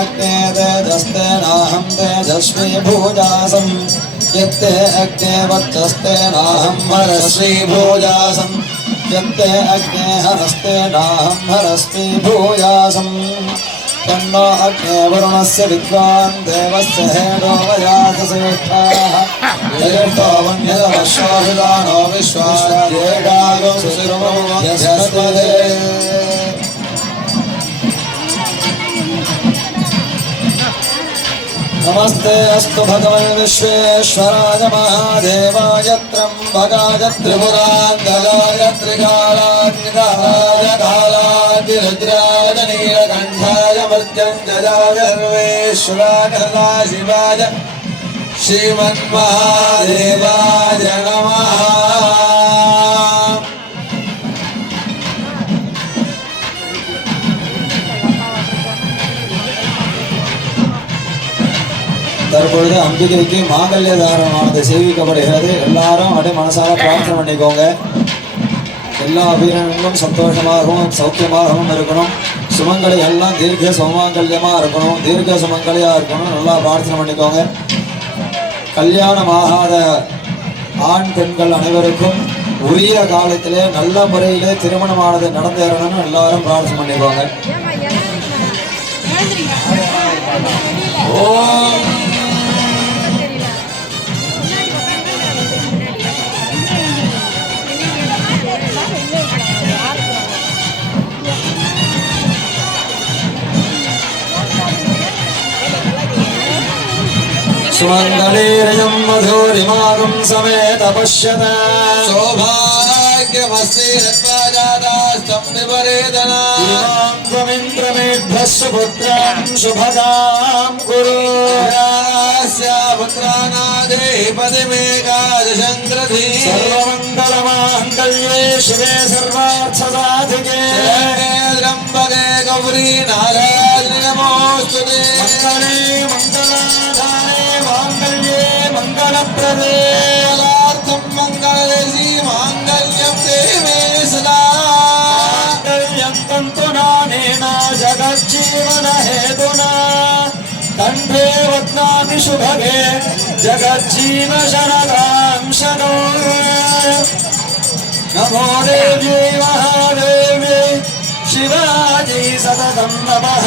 अग्ने तेजस्ते नाहं तेजस्वी भूजासं यत्ते अग्ने वक्षस्ते नाहं हरस्वी भूजासं यत्ते अग्ने हरस्ते नाहं हरस्वी भूजासं तन्नो अग्ने वरुणस्य विद्वान् देवस्य हेडो वयासश्रेष्ठाः ज्येष्ठो वन्यदवश्वाभिदानो विश्वास्येकागो सुशिरमोऽध्यस्मते नमस्ते अस्तु भगवन् विश्वेश्वराय महादेवाय त्र्यम्बकाय त्रिपुरान्तकाय त्रिकालाग्निकाय कालाग्निरुद्राय नीलकण्ठाय मृत्युञ्जयाय सर्वेश्वराय सदाशिवाय श्रीमन्महादेवाय नमः। தற்பொழுது அம்பிகைக்கு மாங்கல்ய தாரணமானது சேவிக்கப்படுகிறது. எல்லாரும் அப்படியே மனசார பிரார்த்தனை பண்ணிக்கோங்க. எல்லா வீரர்களும் சந்தோஷமாகவும் சௌக்கியமாகவும் இருக்கணும். சுமங்கலி எல்லாம் தீர்க்க சுமங்கல்யமாக இருக்கணும், தீர்க்க சுமங்கலியாக இருக்கணும். நல்லா பிரார்த்தனை பண்ணிக்கோங்க. கல்யாணமாகாத ஆண் பெண்கள் அனைவருக்கும் உரிய காலத்திலே நல்ல முறையிலே திருமணமானது நடந்தேறணும்னு எல்லாரும் பிரார்த்தனை பண்ணிக்கோங்க. सुमंगलीरयं मधुरिमागं समेत पश्यत सौभाग्यमस्ति रत्नजातास्तं विपरीतना इमां त्वमिन्द्रमेभ्यः सुपुत्रां शुभदां कुरु यास्य पुत्रानादेहि पतिमेकादशङ्कृधी सर्वमङ्गलमाङ्गल्ये शिवे सर्वार्थसाधिके त्र्यम्बके गौरी नारायणि नमोऽस्तुते मङ्गले मङ्गलाधारे मांगल्ये मंगलप्रदे लार्थं मंगलदेशी मांगल्यं देवे सदा मांगल्यं तन्तुनानेन जगज्जीवन हेतुना कंठे वत्नामि शुभगे जगज्जीवशरदां शनो नमो देव्यै महादेव्यै शिवाजी सततं नमः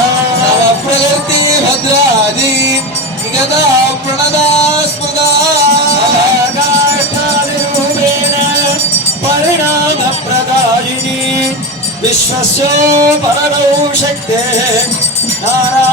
प्रकृति भद्राजी गदा प्रणदास्पदा परिणामप्रदायिनी विश्वस्य परमौ शक्तेः नारायण